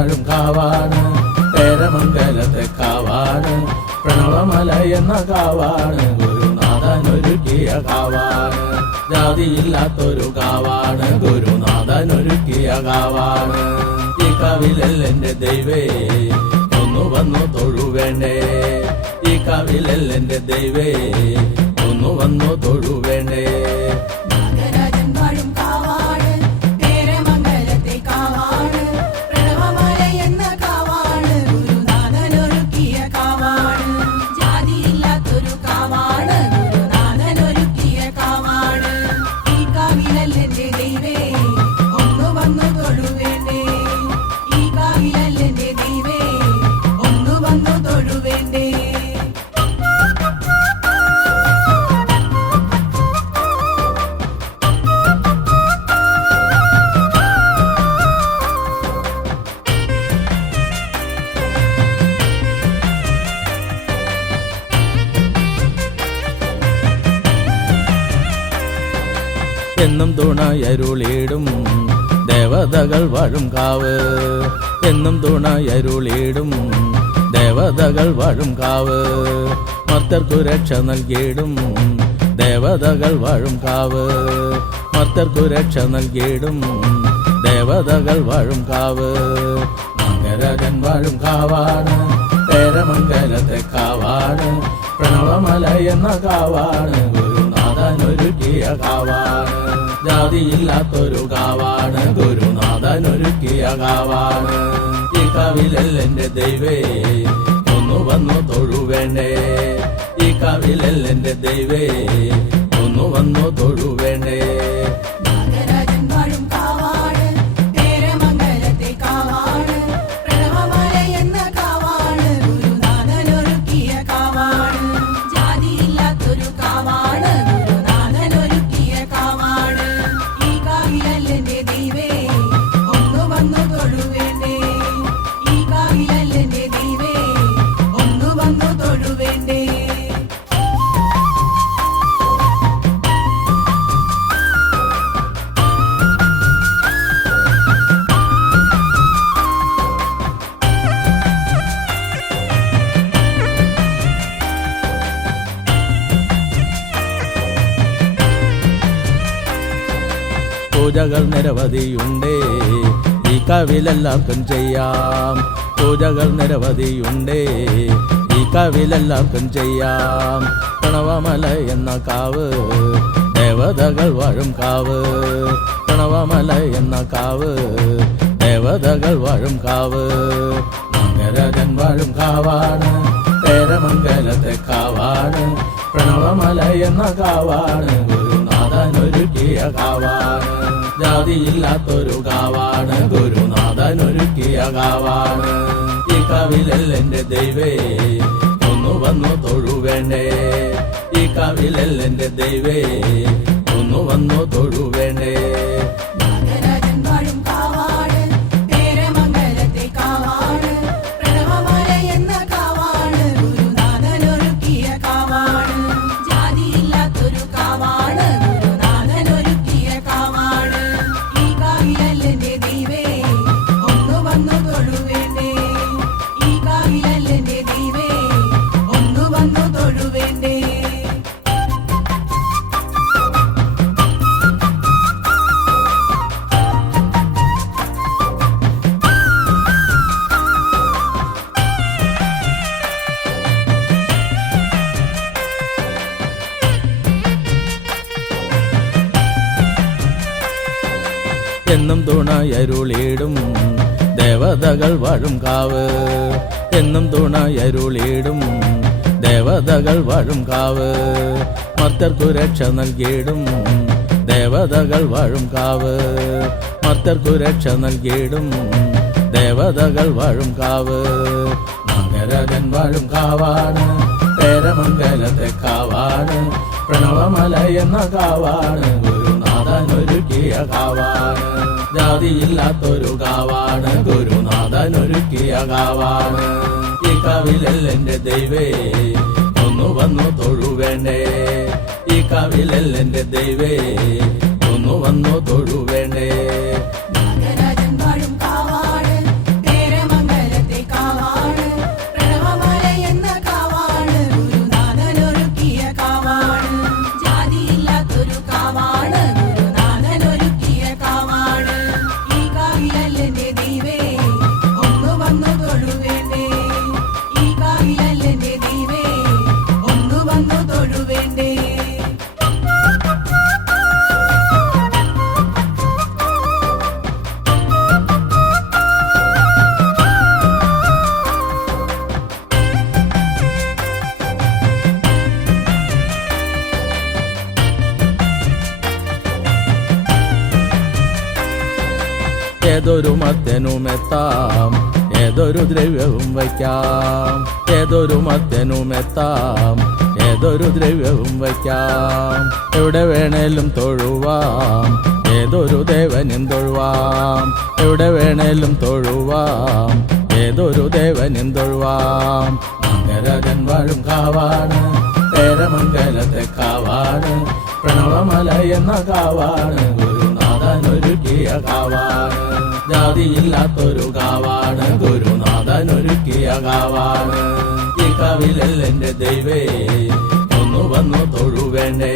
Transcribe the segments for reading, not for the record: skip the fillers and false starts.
വാഴും കാവാണ്, പേരമംഗലത്തെ കാവാണ്, പ്രണവമല എന്ന കാവാണ്, ഗുരുനാഥനൊരുക്കിയ കാവാണ്. ജാതിയില്ലാത്തൊരു കാവാണ്, ഗുരുനാഥനൊരുക്കിയ കാവാണ്. ഈ കാവിലെന്റെ ദൈവേ ഒന്ന് വന്നു തൊഴുവേണ്ടേ, ഈ കാവിലെന്റെ ദൈവേ ഒന്ന് വന്നു തൊഴുവേണ്ടേ. എന്നും തുണയരുളിടും ദേവതകൾ വാഴും കാവ്, എന്നും തുണയരുളിടും ദേവതകൾ വാഴും കാവ്. മർത്തർക്കു രക്ഷ നൽകിയിടും ദേവതകൾ വാഴും കാവ്, മർത്തർക്കു രക്ഷ നൽകിയിടും ദേവതകൾ വാഴും കാവ്. മംഗരാജൻ വാഴും കാവാണ്, പേരമംഗലത്തെ കാവാണ്, പ്രണവമല എന്ന കാവാണ്, ഗുരുനാഥനൊരുക്കിയ കാവാണ്. ജാതിയില്ലാത്തൊരു കാവാണ്, ഗുരുനാഥനൊരുക്കിയ കാവാണ്. ഈ കാവിലെന്റെ ദൈവേ ഒന്ന് വന്നു തൊഴുവേണ്ടേ, ഈ കാവിലെന്റെ ദൈവേ ഒന്ന് വന്നു തൊഴുവേണ്ടേ. പൂജകൾ നിരവധിയുണ്ടേ, ഈ കാവിലെല്ലാവർക്കും ചെയ്യാം. പൂജകൾ നിരവധിയുണ്ടേ, ഈ കാവിലെല്ലാവർക്കും ചെയ്യാം. പ്രണവമല എന്ന കാവ്, ദേവതകൾ വാഴും കാവ്, പ്രണവമല എന്ന കാവ്, ദേവതകൾ വാഴും കാവ്. മംഗരാജൻ വാഴും കാവാണ്, പേരമംഗലത്തെ കാവാണ്, പ്രണവമല എന്ന കാവാണ്, ഗുരുനാഥനൊരുക്കിയ കാവാണ്. ജാതിയില്ലാത്തൊരു കാവാണ്, ഗുരുനാഥനൊരുക്കിയ കാവാണ്. ഈ കാവിലെന്റെ ദൈവേ ഒന്ന് വന്നു തൊഴുവേണ്ടേ, ഈ കാവിലെന്റെ ദൈവേ ഒന്ന് വന്നു തൊഴുവേണ്ടേ. എന്നും തുണയരുളിടും ദേവതകൾ വാഴും കാവ്, എന്നും തുണയരുളിടും ദേവതകൾ വാഴും കാവ്. മർത്തർക്കു രക്ഷ നൽകിയിടും ദേവതകൾ വാഴും കാവ്, മർത്തർക്കു രക്ഷ നൽകിയിടും ദേവതകൾ വാഴും കാവ്. മംഗരാജൻ വാഴും കാവാണ്, പേരമംഗലത്തെ കാവാണ്, പ്രണവമല എന്ന കാവാണ്, ഗുരുനാഥനൊരുക്കിയ കാവാണ്. ജാതിയില്ലാത്തൊരു കാവാണ്, ഗുരുനാഥനൊരുക്കിയ കാവാണ്. ഈ കാവിലെന്റെ ദൈവേ ഒന്ന് വന്നു തൊഴുവേണ്ടേ, ഈ കാവിലെന്റെ ദൈവേ ഒന്ന് വന്നു തൊഴുവേണ്ടേ. മംഗരാജൻ വാഴും കാവാണ്, പേര ഏതൊരു മർത്യനുമെത്താം, ഏതൊരു ദ്രവ്യവും വയ്ക്കാം. ഏതൊരു മർത്യനുമെത്താം, ഏതൊരു ദ്രവ്യവും വയ്ക്കാം. എവിടെ വേണേലും തൊഴുവാം, ഏതൊരു ദേവനും തൊഴുവാം. എവിടെ വേണേലും തൊഴുവാം, ഏതൊരു ദേവനും തൊഴുവാം. മംഗരാജൻ വാഴും കാവാണ്, പേരമംഗലത്തെ കാവാണ്. പ്രണവമല എന്ന കാവാണ്, ഗുരുനാഥനൊരുക്കിയ കാവാണ്. ജാതിയില്ലാത്തൊരു കാവാണ്, ഗുരുനാഥനൊരുക്കിയ കാവാണ്. ഈ കാവിലെന്റെ ദൈവേ ഒന്ന് വന്നു തൊഴുവേണ്ടേ.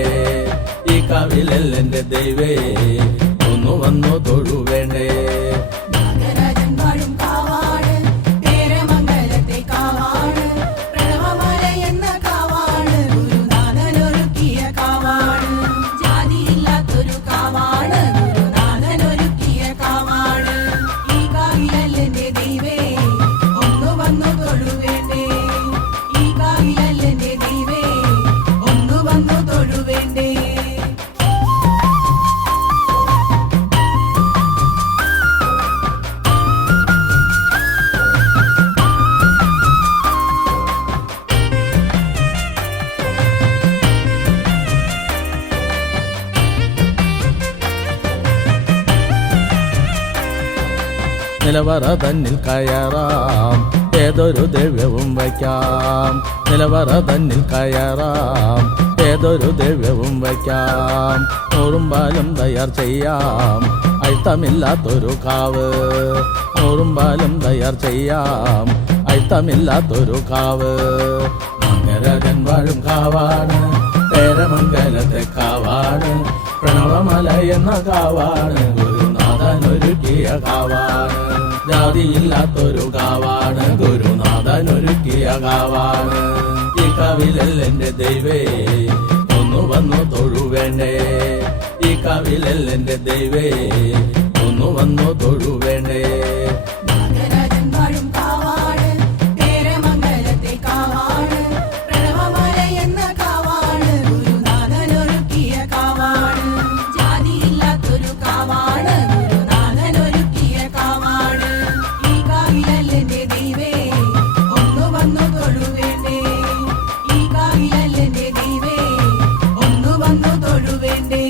ഈ കാവിലെന്റെ ദൈവേ ഒന്ന് വന്നു തൊഴുവേണ്ടേ. നാഗരാജൻ വാഴും കാവാണ്, പേരമംഗലത്തെ കാവാണ്. പ്രണവമല എന്ന കാവാണ്, ഗുരുനാഥനൊരുക്കിയ കാവാണ്. ജാതിയില്ലാത്തൊരു കാവാണ്, ഗുരുനാഥനൊരുക്കിയ കാവാണ്. ഈ കാവിലെന്റെ ദൈവേ ഒന്ന് വന്നു തൊഴുവേണ്ടേ. ഈ കാവിലെന്റെ ദൈവേ ഒന്ന് വന്നു തൊഴുവേണ്ടേ. നിലവറ തന്നിൽ കയറാം, ഏതൊരു ദ്രവ്യവും വയ്ക്കാം. നിലവറ തന്നിൽ കയറാം, ഏതൊരു ദ്രവ്യവും വയ്ക്കാം. നൂറും പാലും തയ്യാർ ചെയ്യാം, അഴുത്തമില്ലാത്തൊരു കാവ്. നൂറും പാലും തയ്യാർ ചെയ്യാം, അഴുത്തമില്ലാത്തൊരു കാവ്. മംഗരാജൻ വാഴും കാവാണ്, പേരമംഗലത്തെ കാവാണ്. പ്രണവമല എന്ന കാവാണ്, ഗുരുനാഥനൊരുക്കിയ കാവാണ്. ജാതിയില്ലാത്തൊരു കാവാണ്, ഗുരുനാഥനൊരുക്കിയ കാവാണ്. ഈ കാവിലെന്റെ ദൈവേ ഒന്ന് വന്നു തൊഴുവേണ്ടേ. ഈ കാവിലെന്റെ ദൈവേ ഒന്ന് വന്നു തൊഴുവേണ്ടേ. നാഗരാജൻ വാഴും കാവാണ്, പേരമംഗലത്തെ കാവാണ്. പ്രണവമല എന്ന കാവാണ്, ഗുരുനാഥനൊരുക്കിയ കാവാണ്. ജാതിയില്ലാത്തൊരു കാവാണ്, ഗുരുനാഥനൊരുക്കിയ കാവാണ്. ഈ കാവിലെന്റെ ദൈവേ ഒന്ന് വന്നു തൊഴുവേണ്ടേ. ഈ കാവിലെന്റെ ദൈവേ ഒന്ന് വന്നു തൊഴുവേണ്ടേ.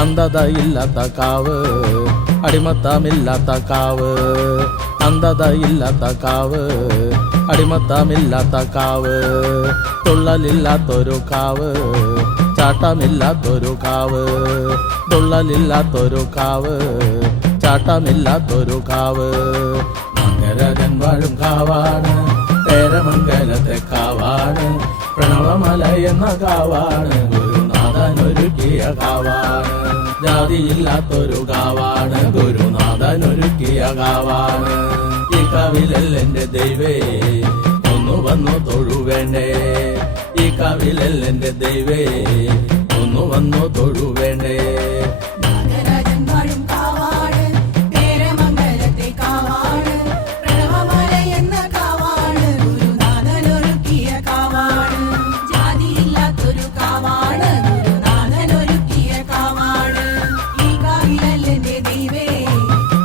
അന്ധതയില്ലാത്ത കാവ്, അടിമത്തമില്ലാത്ത കാവ്. അന്ധതയില്ലാത്ത കാവ്, അടിമത്തമില്ലാത്ത കാവ്. തുള്ളലില്ലാത്തൊരു കാവ്, ചാട്ടമില്ലാത്തൊരു കാവ്. തുള്ളലില്ലാത്തൊരു കാവ്, ചാട്ടമില്ലാത്തൊരു കാവ്. മംഗരാജൻ വാഴും കാവാണ്, പേരമംഗലത്തെ കാവാണ്. പ്രണവമല എന്ന കാവാണ്, ഗുരുനാഥനൊരുക്കിയ കാവാണ്. ജാതിയില്ലാത്തൊരു കാവാണ്, ഗുരുനാഥനൊരുക്കിയ കാവാണ്. ഈ കാവിലെന്റെ ദൈവേ ഒന്ന് വന്നു തൊഴുവേണ്ടേ. ഈ കാവിലെന്റെ ദൈവേ ഒന്ന് വന്നു തൊഴുവേണ്ടേ. നാഗരാജൻ വാഴും കാവാണ്, പേരമംഗലത്തെ കാവാണ്. പ്രണവമല എന്ന കാവാണ്, ഗുരുനാഥനൊരുക്കിയ കാവാണ്. ജാതിയില്ലാത്തൊരു കാവാണ്, ഗുരുനാഥനൊരുക്കിയ കാവാണ്. ഈ കാവിലെന്റെ ദൈവേ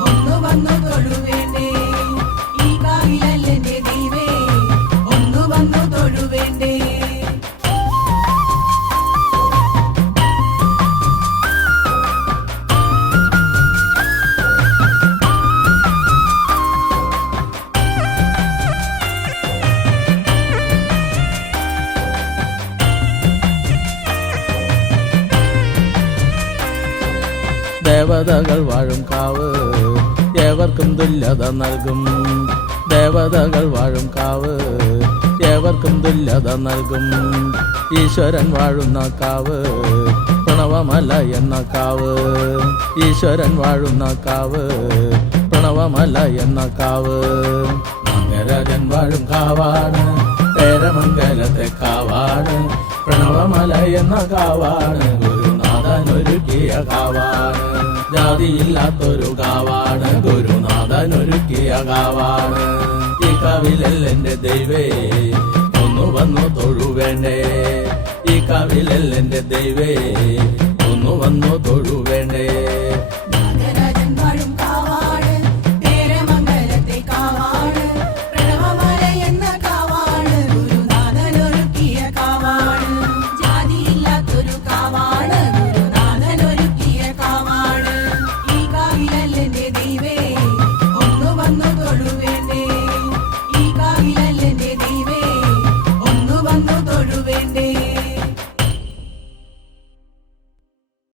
ഒന്ന് വന്നു തൊഴുവേണ്ടേ. ഈ കാവിലെന്റെ ദൈവേ ഒന്ന് വന്നു തൊഴുവേണ്ടേ. ദേവതകൾ വാഴും കാവ്, ഏവർക്കും തുല്യത നൽകും. ദേവതകൾ വാഴും കാവ്, ഏവർക്കും തുല്യത നൽകും. ഈശ്വരൻ വാഴുന്ന കാവ്, പ്രണവമല എന്ന കാവ്. ഈശ്വരൻ വാഴുന്ന കാവ്, പ്രണവമല എന്ന കാവ്. മംഗരാജൻ വാഴും കാവാണ്, പേരമംഗലത്തെ കാവാണ്. പ്രണവമല എന്ന കാവാണ് ഗുരുനാഥൻ ഒരുക്കിയ കാവാണ്. ജാതിയില്ലാത്തൊരു കാവാണ് ഗുരുനാഥൻ ഒരുക്കിയ കാവാണ്. ഈ കാവിലെന്റെ ദൈവേ ഒന്ന് വന്നു തൊഴുവേണ്ടേ. ഈ കാവിലെന്റെ ദൈവേ ഒന്ന് വന്നു തൊഴുവേണ്ടേ.